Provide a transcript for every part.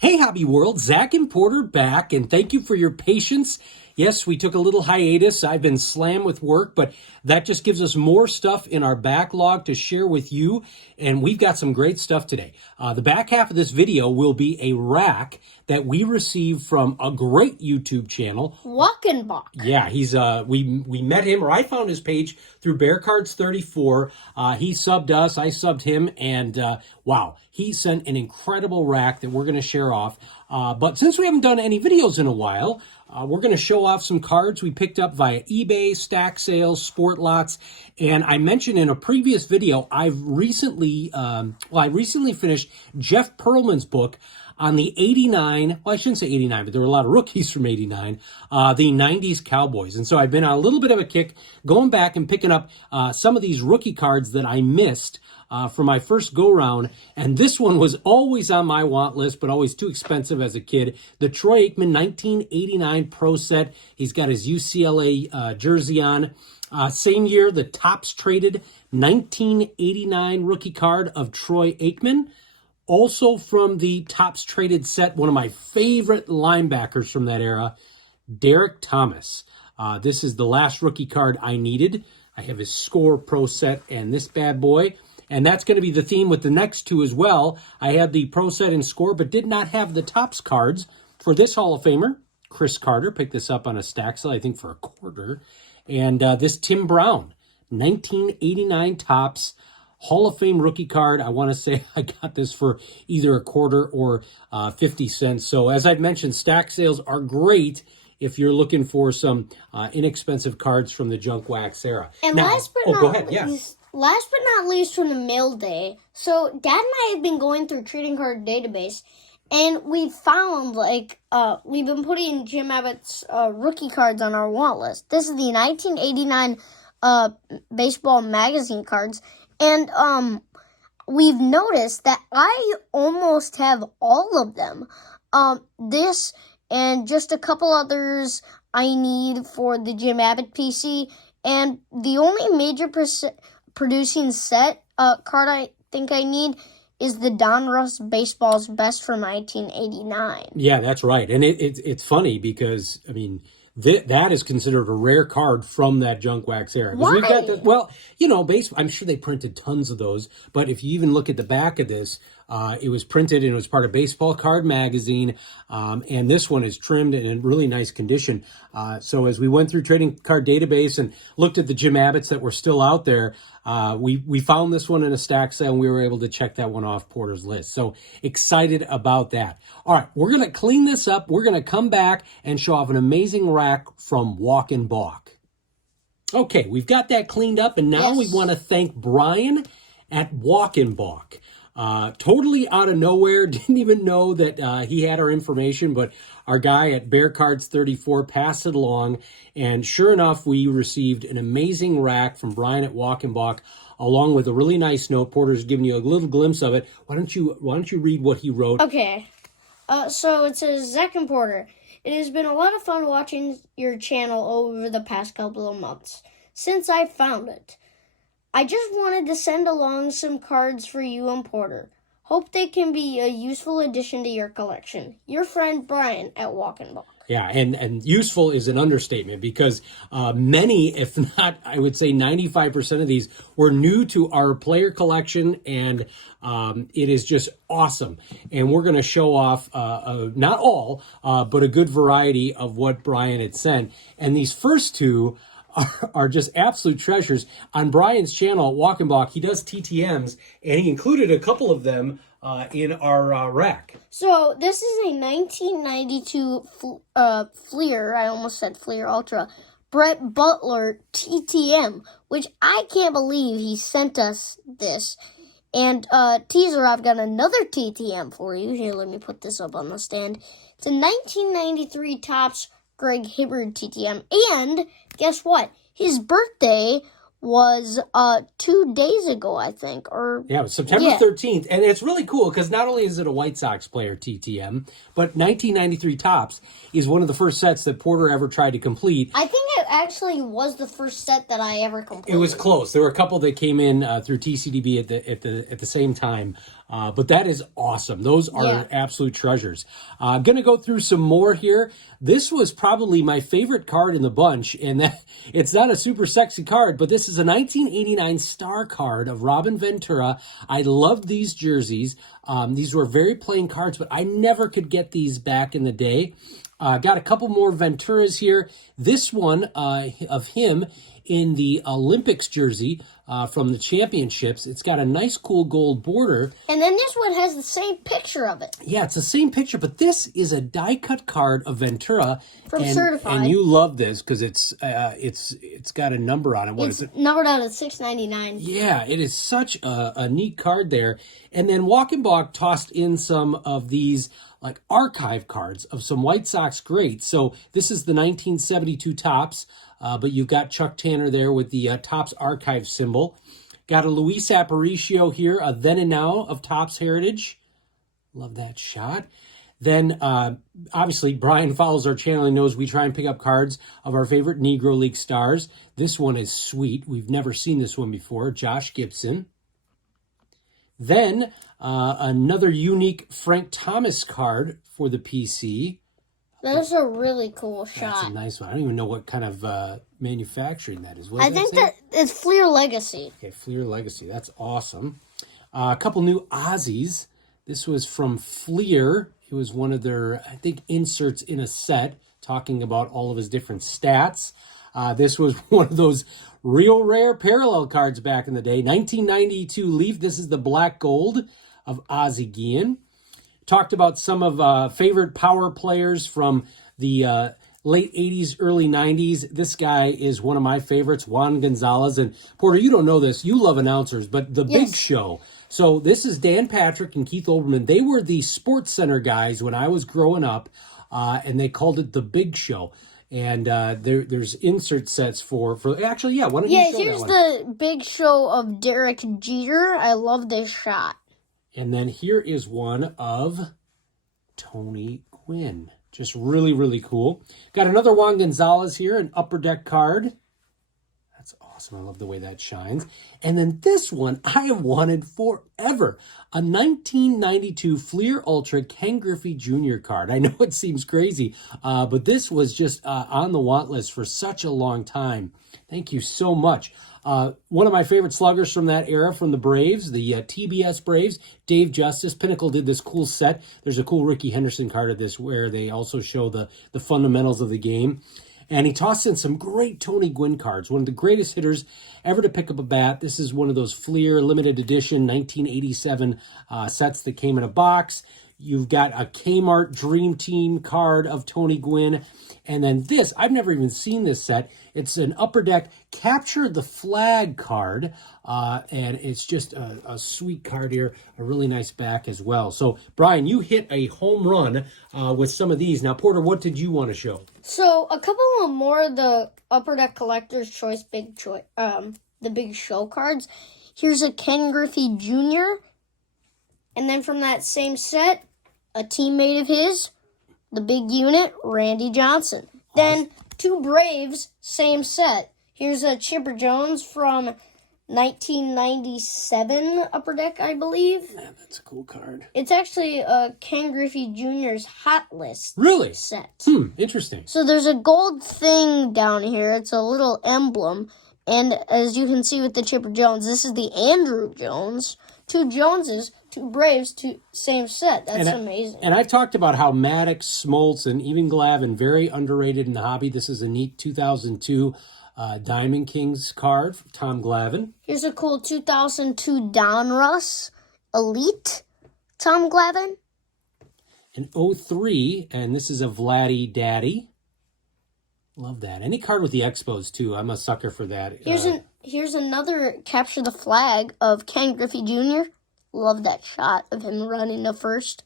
Hey, Hobby World, Zach and Porter back, and thank you for your patience. Yes, we took a little hiatus. I've been slammed with work, but that just gives us more stuff in our backlog to share with you, and we've got some great stuff today. The back half of this video will be a rack that we received from a great YouTube channel. Walkenbach. Yeah, he's we met him, or I found his page through Bear Cards 34. He subbed us, I subbed him, and wow, he sent an incredible rack that we're going to share off. But since we haven't done any videos in a while, we're going to show off some cards we picked up via eBay, stack sales, sport lots, and I mentioned in a previous video, I recently finished Jeff Pearlman's book on the 89, well, I shouldn't say 89, but there were a lot of rookies from 89, the 90s Cowboys. And so I've been on a little bit of a kick going back and picking up some of these rookie cards that I missed for my first go-round. And this one was always on my want list, but always too expensive as a kid. The Troy Aikman 1989 Pro Set. He's got his UCLA jersey on. Same year, the Topps traded 1989 rookie card of Troy Aikman. Also from the Topps traded set, one of my favorite linebackers from that era, Derek Thomas. This is the last rookie card I needed. I have his Score Pro set and this bad boy. And that's going to be the theme with the next two as well. I had the Pro set and Score, but did not have the Topps cards for this Hall of Famer. Chris Carter picked this up on a stack sale, I think for $0.25. And this Tim Brown, 1989 Topps. Hall of Fame rookie card. I want to say I got this for either $0.25 or 50 cents. So as I've mentioned, stack sales are great if you're looking for some inexpensive cards from the junk wax era. And now, last but not least from the mail day. So Dad and I have been going through trading card database, and we found we've been putting Jim Abbott's rookie cards on our want list. This is the 1989 baseball magazine cards. And we've noticed that I almost have all of them. This and just a couple others I need for the Jim Abbott PC. And the only major producing set card I think I need is the Donruss Baseball's Best from 1989. Yeah, that's right. And it's funny because, I mean, that is considered a rare card from that junk wax era. Why? We've got the, well, you know, I'm sure they printed tons of those, but if you even look at the back of this, it was printed and it was part of Baseball Card Magazine, and this one is trimmed and in really nice condition. So as we went through Trading Card Database and looked at the Jim Abbotts that were still out there, we found this one in a stack sale and we were able to check that one off Porter's list. So excited about that. All right, we're going to clean this up. We're going to come back and show off an amazing rack from Walkenbach. Okay, we've got that cleaned up, and now we want to thank Brian at Walkenbach. Totally out of nowhere, didn't even know that he had our information, but our guy at Bear Cards 34 passed it along, and sure enough, we received an amazing rack from Brian at Walkenbach, along with a really nice note. Porter's giving you a little glimpse of it. Why don't you read what he wrote? Okay. So it says, Zach and Porter, it has been a lot of fun watching your channel over the past couple of months, since I found it. I just wanted to send along some cards for you and Porter. Hope they can be a useful addition to your collection. Your friend Brian at Walkenbach. Yeah, and useful is an understatement because many, if not, I would say 95% of these were new to our player collection, and it is just awesome. And we're going to show off, not all, but a good variety of what Brian had sent. And these first two are just absolute treasures. On Brian's channel at Walkenbach, he does TTMs, and he included a couple of them in our rack. So this is a 1992 Fleer, I almost said Fleer Ultra, Brett Butler TTM, which I can't believe he sent us this. And teaser, I've got another TTM for you. Here, let me put this up on the stand. It's a 1993 Topps Greg Hibbard TTM. And guess what? His birthday was 2 days ago, I think. Or Yeah, it was September Yeah. 13th. And it's really cool because not only is it a White Sox player, TTM, but 1993 Topps is one of the first sets that Porter ever tried to complete. I think it actually was the first set that I ever completed. It was close. There were a couple that came in through TCDB at the same time, but that is awesome. Those are Yeah. absolute treasures. I'm going to go through some more here. This was probably my favorite card in the bunch, and that, it's not a super sexy card, but this is a 1989 star card of Robin Ventura. I loved these jerseys. These were very plain cards, but I never could get these back in the day. Got a couple more Venturas here. This one of him in the Olympics jersey from the championships. It's got a nice, cool gold border. And then this one has the same picture of it. Yeah, it's the same picture, but this is a die-cut card of Ventura. From and, Certified. And you love this because it's got a number on it. What is It's it? numbered out at 699. Yeah, it is such a neat card there. And then Walkenbach tossed in some of these like archive cards of some White Sox greats. So this is the 1972 Topps, but you've got Chuck Tanner there with the Topps archive symbol. Got a Luis Aparicio here, a Then and Now of Topps Heritage. Love that shot. Then, obviously, Brian follows our channel and knows we try and pick up cards of our favorite Negro League stars. This one is sweet. We've never seen this one before. Josh Gibson. Then, another unique Frank Thomas card for the PC. That's a really cool That's a shot. nice one. I don't even know what kind of manufacturing that is. What I does think say? that it's Fleer Legacy. Okay, Fleer Legacy. That's awesome. A couple new Aussies. This was from Fleer. It was one of their, I think, inserts in a set talking about all of his different stats. This was one of those real rare parallel cards back in the day. 1992 Leaf. This is the black gold of Ozzie Guillen. Talked about some of favorite power players from the late 80s, early 90s. This guy is one of my favorites, Juan Gonzalez. And Porter, you don't know this. You love announcers, but The Big Yes. Show. So this is Dan Patrick and Keith Olbermann. They were the Sports Center guys when I was growing up, and they called it The Big Show. And there's insert sets for actually, yeah, why don't you Yeah, show here's that one? the big show of Derek Jeter. I love this shot. And then here is one of Tony Gwynn. Just really, really cool. Got another Juan Gonzalez here, an upper deck card. That's awesome. I love the way that shines. And then this one I have wanted forever. A 1992 Fleer Ultra Ken Griffey Jr. card. I know it seems crazy, but this was just on the want list for such a long time. Thank you so much. One of my favorite sluggers from that era, from the Braves, the TBS Braves, Dave Justice. Pinnacle did this cool set. There's a cool Ricky Henderson card of this where they also show the fundamentals of the game. And he tossed in some great Tony Gwynn cards, one of the greatest hitters ever to pick up a bat. This is one of those Fleer limited edition 1987 sets that came in a box. You've got a Kmart Dream Team card of Tony Gwynn. And then this, I've never even seen this set. It's an Upper Deck Capture the Flag card. And it's just a sweet card here. A really nice back as well. So, Brian, you hit a home run with some of these. Now, Porter, what did you want to show? So a couple of more of the Upper Deck Collector's Choice the Big Show cards. Here's a Ken Griffey Jr. And then from that same set, a teammate of his, the big unit, Randy Johnson. Then two Braves, same set. Here's a Chipper Jones from 1997 Upper Deck, I believe. Yeah, that's a cool card. It's actually Ken Griffey Jr.'s Hot List Really? set. Interesting. So there's a gold thing down here. It's a little emblem. And as you can see with the Chipper Jones, this is the Andrew Jones. Two Joneses, two Braves, same set. That's amazing. And I've talked about how Maddox, Smoltz, and even Glavine, very underrated in the hobby. This is a neat 2002 Diamond Kings card for Tom Glavine. Here's a cool 2002 Donruss Elite Tom Glavine. An 03, and this is a Vladdy Daddy. Love that. Any card with the Expos, too. I'm a sucker for that. Here's another Capture the Flag of Ken Griffey Jr. Love that shot of him running to first.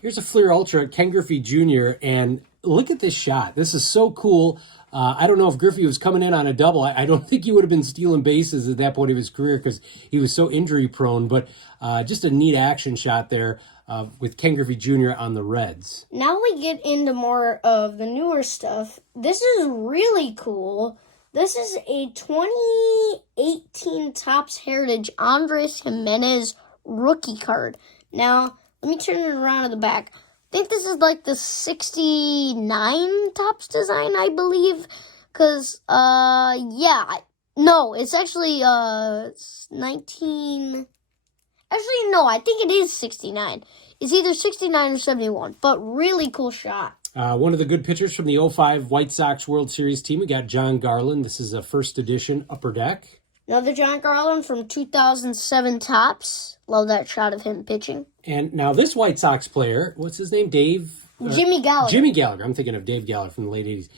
Here's a Fleer Ultra, Ken Griffey Jr., and look at this shot. This is so cool. I don't know if Griffey was coming in on a double. I don't think he would have been stealing bases at that point of his career because he was so injury prone, but just a neat action shot there with Ken Griffey Jr. on the Reds. Now we get into more of the newer stuff. This is really cool. This is a 2018 Topps Heritage Andres Jimenez rookie card. Now, let me turn it around to the back. I think this is like the 69 Topps design, I believe. Because, yeah. No, it's actually 19... Actually, no, I think it is 69. It's either 69 or 71, but really cool shot. One of the good pitchers from the 05 White Sox World Series team, we got John Garland. This is a first edition Upper Deck. Another John Garland from 2007 Topps. Love that shot of him pitching. And now this White Sox player, what's his name? Jimmy Gallagher. Jimmy Gallagher. I'm thinking of Dave Gallagher from the late 80s.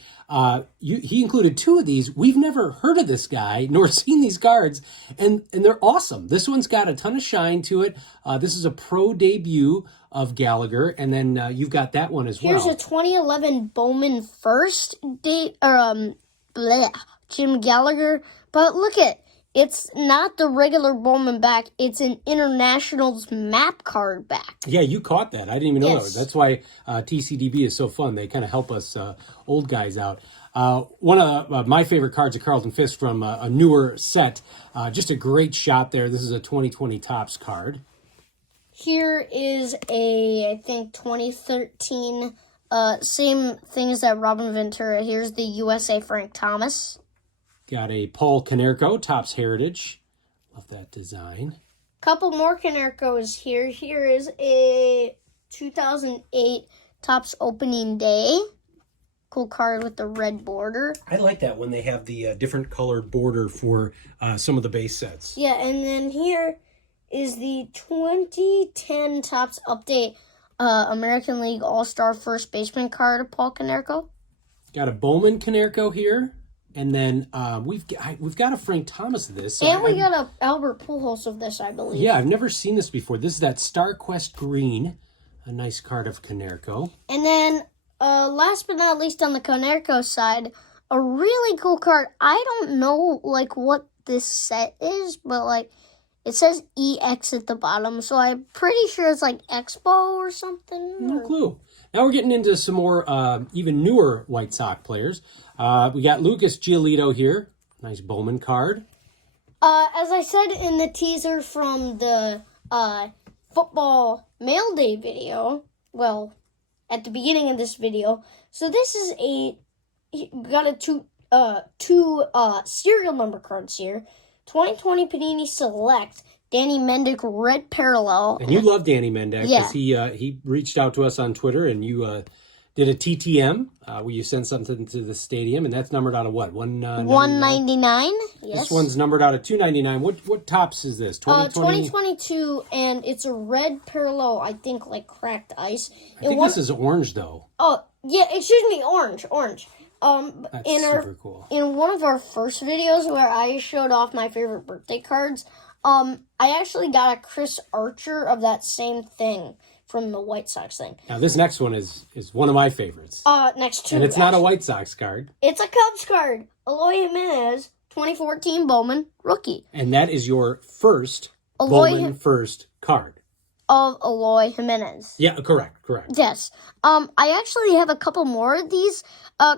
He included two of these. We've never heard of this guy nor seen these cards, and they're awesome. This one's got a ton of shine to it. This is a pro debut of Gallagher, and then you've got that one as well. Here's a 2011 Bowman first Jim Gallagher. But look at, it's not the regular Bowman back. It's an Internationals map card back. Yeah, you caught that. I didn't even know Yes. that. That's why TCDB is so fun. They kind of help us old guys out. One of my favorite cards of Carlton Fisk from a newer set. Just a great shot there. This is a 2020 Topps card. Here is a, I think, 2013, same thing as that Robin Ventura. Here's the USA Frank Thomas. Got a Paul Konerko, Topps Heritage. Love that design. Couple more Konerkos here. Here is a 2008 Topps Opening Day. Cool card with the red border. I like that when they have the different colored border for some of the base sets. Yeah, and then here is the 2010 Topps Update American League All-Star First Baseman card of Paul Konerko. Got a Bowman Konerko here. And then we've got a Frank Thomas of this. So And we got a Albert Pujols of this, I believe. Yeah, I've never seen this before. This is that Star Quest Green. A nice card of Konerko. And then, last but not least on the Konerko side, a really cool card. I don't know, like, what this set is, but, like, it says EX at the bottom, so I'm pretty sure it's, like, Expo or something. No clue. Now we're getting into some more even newer White Sox players. We got Lucas Giolito here. Nice Bowman card. As I said in the teaser from the football mail day video, well, at the beginning of this video, so this is got a two serial number cards here. 2020 Panini Select, Danny Mendick Red Parallel. And you love Danny Mendick because he reached out to us on Twitter, and you did a TTM where you sent something to the stadium, and that's numbered out of what? 199. Yes. This one's numbered out of 299. What Topps is this? 2022, and it's a red parallel. I think like cracked ice. I think this is orange though. Oh yeah, excuse me, orange. That's super cool. In one of our first videos where I showed off my favorite birthday cards, I actually got a Chris Archer of that same thing from the White Sox thing. Now this next one is one of my favorites. Next to and it's not a White Sox card. It's a Cubs card. Eloy Jimenez, 2014 Bowman rookie. And that is your first Eloy first card. Of Eloy Jimenez. Yeah, correct. Yes. I actually have a couple more of these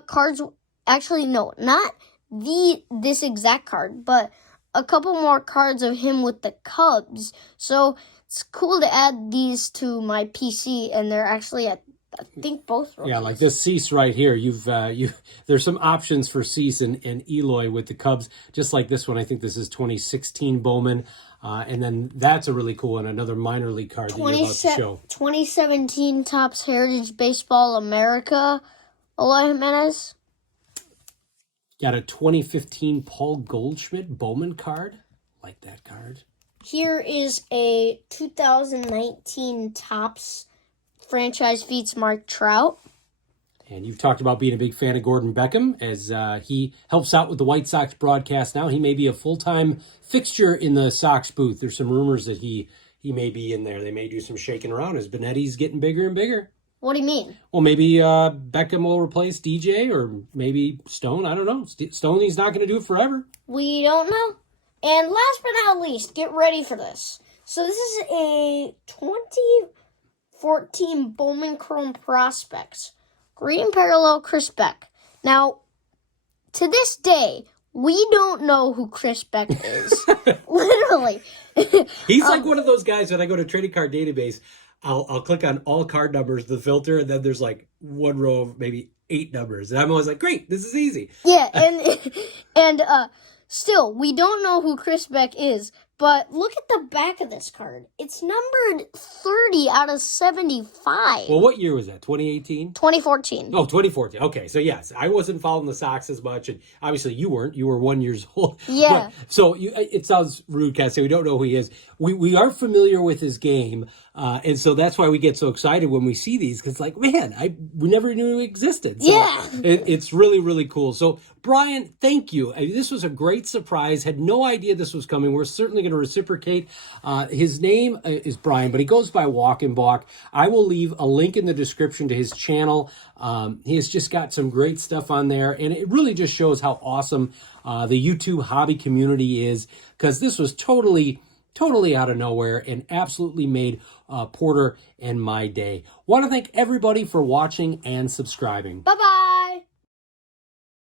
cards. Actually, no, not this exact card, but a couple more cards of him with the Cubs. So it's cool to add these to my PC, and they're actually I think both rookies. Yeah, like this Cease right here. There's some options for Cease and Eloy with the Cubs, just like this one. I think this is 2016 Bowman. And then that's a really cool one, another minor league card that you're about to show. 2017 Topps Heritage Baseball America, Eloy Jimenez. Got a 2015 Paul Goldschmidt Bowman card. Like that card. Here is a 2019 Topps Franchise Feats Mark Trout. And you've talked about being a big fan of Gordon Beckham as he helps out with the White Sox broadcast now. He may be a full-time fixture in the Sox booth. There's some rumors that he may be in there. They may do some shaking around as Benetti's getting bigger and bigger. What do you mean? Well, maybe Beckham will replace DJ, or maybe Stone. I don't know. Stoney's not going to do it forever. We don't know. And last but not least, get ready for this. So this is a 2014 Bowman Chrome Prospects. Green parallel Chris Beck. Now, to this day, we don't know who Chris Beck is. Literally. He's like one of those guys when I go to trading card database, I'll click on all card numbers, the filter, and then there's like one row of maybe 8 numbers. And I'm always like, great, this is easy. Yeah, and still, we don't know who Chris Beck is, but look at the back of this card. It's numbered 30 out of 75. Well, what year was that? 2018? 2014. Oh, 2014. Okay, so yes, I wasn't following the Sox as much, and obviously you weren't. You were 1 year old. Yeah. So it sounds rude, Cassie. We don't know who he is. We are familiar with his game, and so that's why we get so excited when we see these, because like, man, we never knew he existed. So Yeah. it's really, really cool. So, Brian, thank you. This was a great surprise. Had no idea this was coming. We're certainly going to reciprocate. His name is Brian, but he goes by Walk and Balk. I will leave a link in the description to his channel. He has just got some great stuff on there, and it really just shows how awesome the YouTube hobby community is, because this was totally out of nowhere and absolutely made Porter and my day. Want to thank everybody for watching and subscribing. Bye-bye.